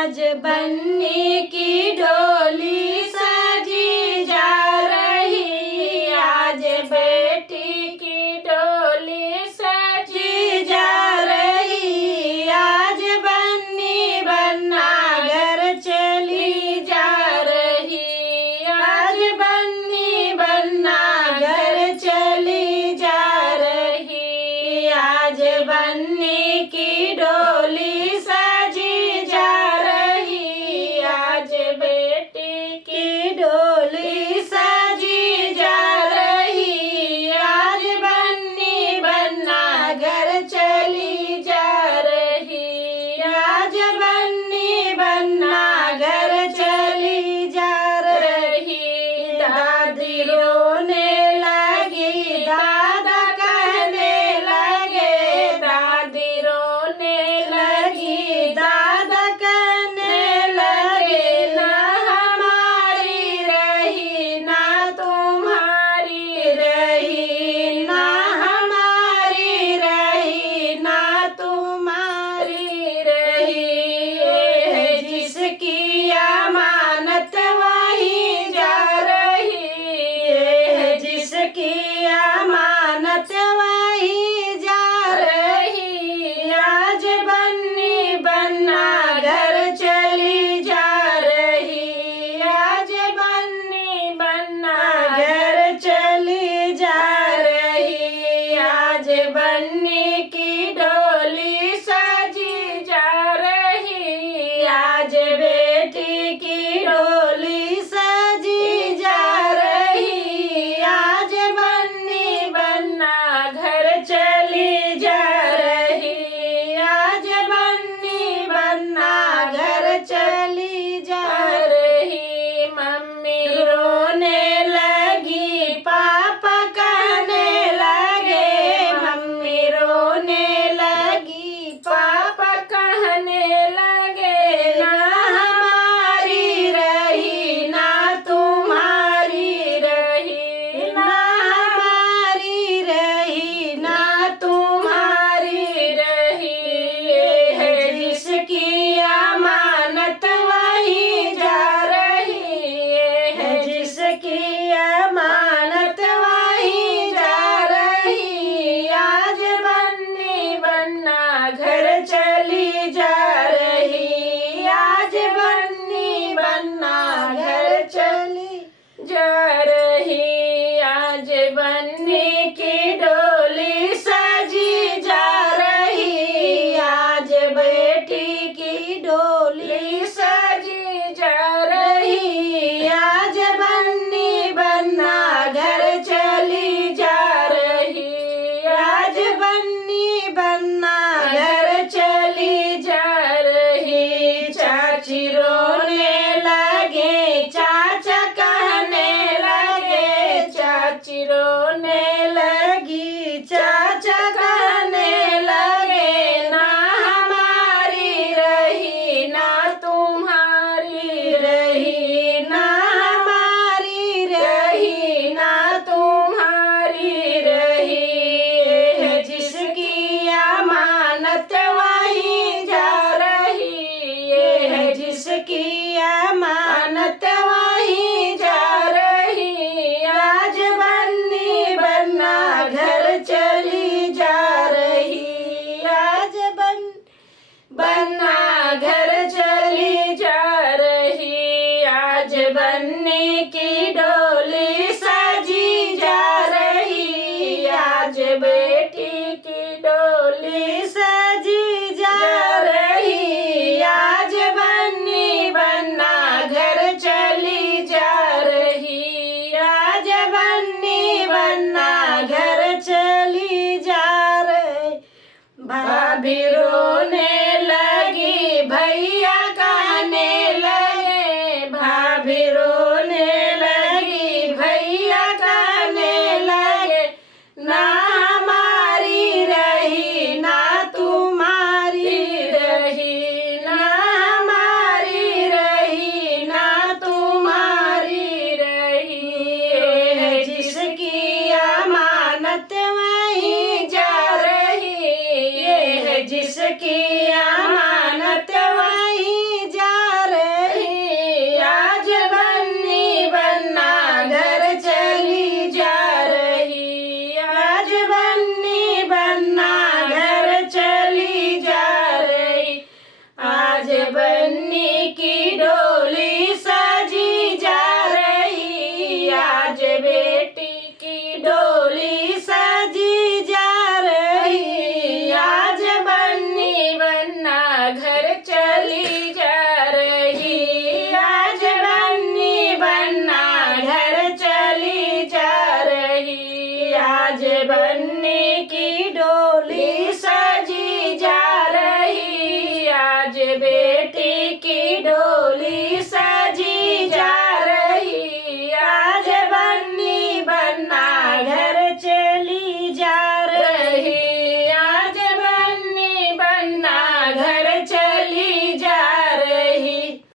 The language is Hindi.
आज बन्नी की डोली सजी जा रही, आज बेटी की डोली सजी जा रही, आज बन्नी बन्ना घर चली जा रही, आज बन्नी बन्ना घर चली जा रही, आज बन्नी की डोली सजी जा रही, आज बेटी आज बन्नी की डोली सजी जा रही, आज बेटी की डोली सजी जा रही, आज बन्नी बन्ना घर चली जा रही, आज बन्नी बन्ना घर चली जा रही, आज बन्नी की डोली सजी जा रही, आज बेटी की डोली सजी